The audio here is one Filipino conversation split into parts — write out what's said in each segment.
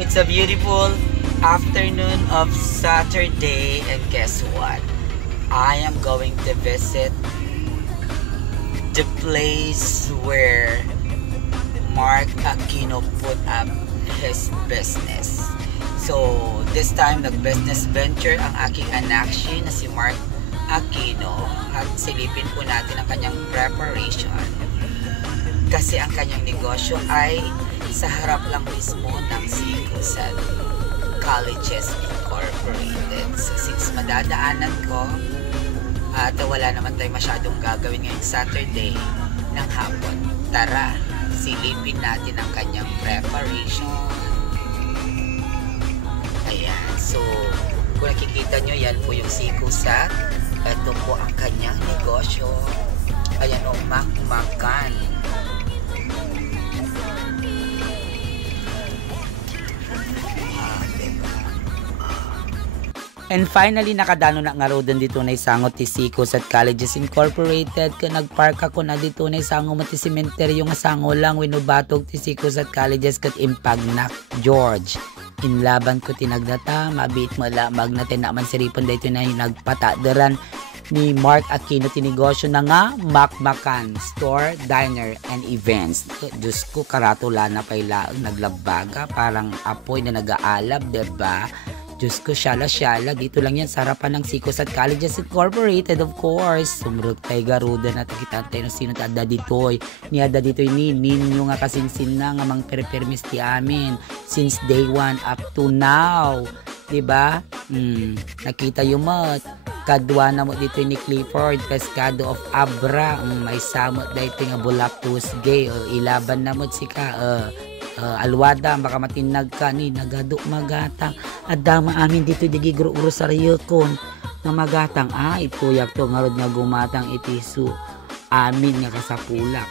It's a beautiful afternoon of Saturday, and guess what? I am going to visit the place where Mark Aquino put up his business. So, this time, nag-business venture ang aking anak na si Mark Aquino, at silipin po natin ang kanyang preparation. Kasi ang kanyang negosyo ay sa harap lang mismo ng Sikusan Colleges Incorporated. So, since madadaanan ko at wala naman tayo masyadong gagawin ngayong Saturday ng hapon, tara, silipin natin ang kanyang preparation. Ayan, so kung nakikita nyo, yan po yung Sikusan. Ito po ang kanyang negosyo. Ayan o, makmakan. And finally, nakadano na nga ro dito na isangot ti Sikos at Colleges Incorporated. Kaya nagpark ako na dito na isango mo ti cemetery yung asango lang. Winubatog ti Sikos at Colleges kat impagnak George. Inlaban ko tinagdata, mabit mo lamag na tinaman siripon dito na yung nagpatadaran ni Mark Aquino tinegosyo na nga Makmakan Store, Diner and Events. Diyos ko, karatula na pala naglabaga, parang apoy na nag-aalab, diba? Diyos ko, syala-syala. Dito lang yan sa harapan ng Sikos at Colleges Incorporated, of course. Sumurog tayo garuda na takitan tayo ng sino taada ditoy. Niada ditoy ninyo nga kasinsin na nga mang perpermis ti amin. Since day 1 up to now. Diba? Nakita yung mat. Kadwa na mo dito ni Clifford, Pescado of Abra. May samot dito nga Bulak Tuesday. Ilaban na mo sika. Alwada, baka matinag ka ni nagado magatang. Adama amin dito digigro-gro sa riyokon na magatang. Ituyak to ngarod nga gumatang itisu amin nga kasapulak.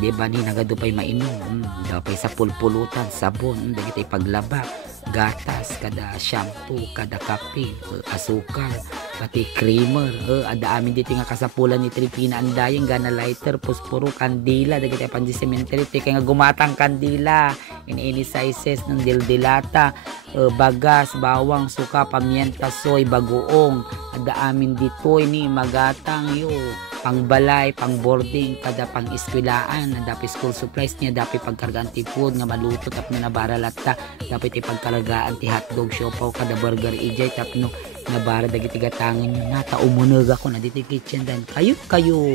Diba ni nagado pa'y mainom. Dapay sa pulpulutan, sabon, dagitay paglaba, gatas, kada shampoo, kada kape, asukal, pati creamer. Ada amin dito nga kasapulan ni Tripina andayang gana lighter, posporo, kandila, dagitay pan di cemetery, kaya nga gumatang kandila, ini sizes ng dildilata, bagas, bawang, suka, pamienta, soy, bagoong. Ada amin dito ni magatang yo pang balay, pang boarding, kada pang iskwilaan, dapat school supplies niya, dapat pagkargaan ti food nga maluto, tapno na baralata, dapat ipagkalagaan ti hotdog, siopaw, kada burger, ijay, tapno na bara dagiti gatangan nyo na, taumunag ako na dito kitchen dan, kayo,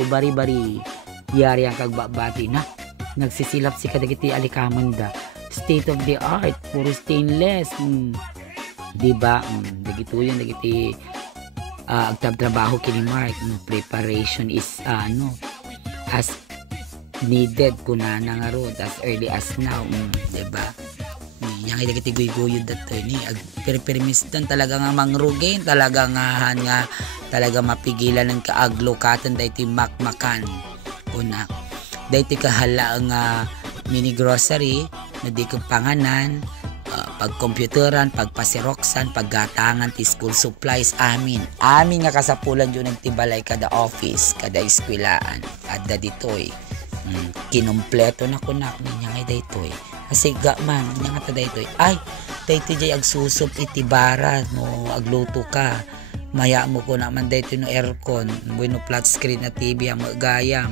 bari-bari, yari ang kagbabati na, nagsisilap si kadagiti alikamanda, state of the art, puro stainless, diba, dagito yun, dagiti agtrabaho kini Mark, preparation is as needed kuna na nga road as early as now, diba? Yang iti guy-guyod dato ni permis dan talaga nga mangrugin, talaga nga talaga mapigilan ng kaaglokatan dayti makmakan una dayti kahala nga mini grocery na di ko panganan, pagkomputeran, pagpasiroksan, paggatangan ti school supplies amin nga kasapulan yun ng tibalay kada office, kada iskwilaan, kada ditoy kinumpleto na kunak niya nga daytoy kasi man niya nga daytoy ay daytoy jay agsusup iti bara no agluto ka maya mo ko naman daytoy no aircon bueno flat screen na TV ang gayam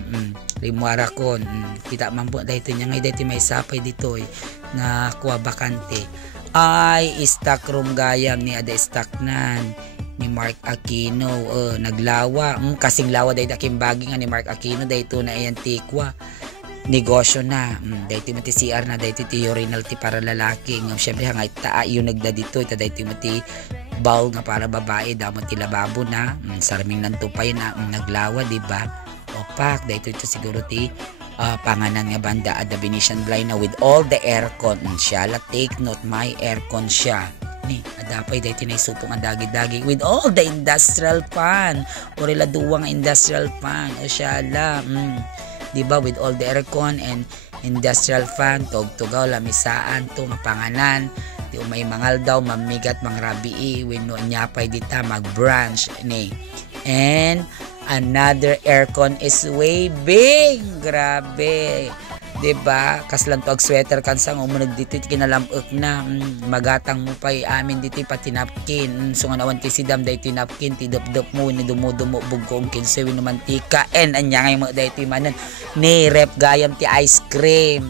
limuara kon kita man po daytoy niya nga daytoy may sapay ditoy na kuha bakante ay stock room gayam ni ada stock nan ni Mark Aquino naglawa kasing lawa dahil aking baging ni Mark Aquino dahil ito na ayan tikwa negosyo na dahil mati CR na dahil ti urinal ti para lalaki syempre hangay taa yung nagda dito ito dahil mati bowl nga para babae daw mati lababo na sarming nantupay na naglawa diba opak dahil ito siguro ti panganan nga banda at the Venetian blind na with all the aircon siya la take note my aircon siya ni adapay dahil tinaysupong ang dagi-dagi with all the industrial fan o rila duwang industrial fan o siya la diba with all the aircon and industrial fan tog-tugaw lamisaan to nga panganan di umay mangal daw mamigat mangrabi wenno nyapay dita mag branch ni and another aircon is way big. Grabe. Diba? Kaslan to ag sweater kan sang umunag dito kinalampok na magatang mo pa amin dito pati napkin. So nga nawan ti sidam dito napkin ti dop mo ni dumudumo bugong kinse wino mantika and anya ngay mo dito manan ni rep gayam ti ice cream.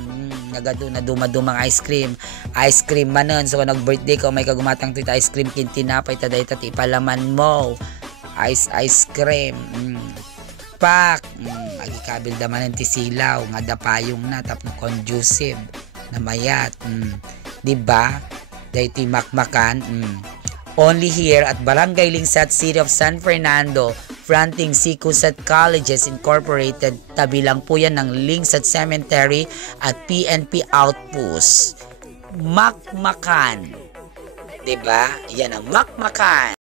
Nagado na dumadumang ice cream manon. So nag birthday ko may kagumatang ti ice cream kin tinapay ta dito ti palaman mo. Ice cream. Pak agikabil daman ti silaw nga dapayong na tapno conducive na mayat diba daytoy makmakan only here at Barangay Lingsat, City of San Fernando, fronting Sikusat Colleges Incorporated. Tabi lang po yan ng Lingsat Cemetery at PNP Outpost. Makmakan, diba? Yan ang makmakan.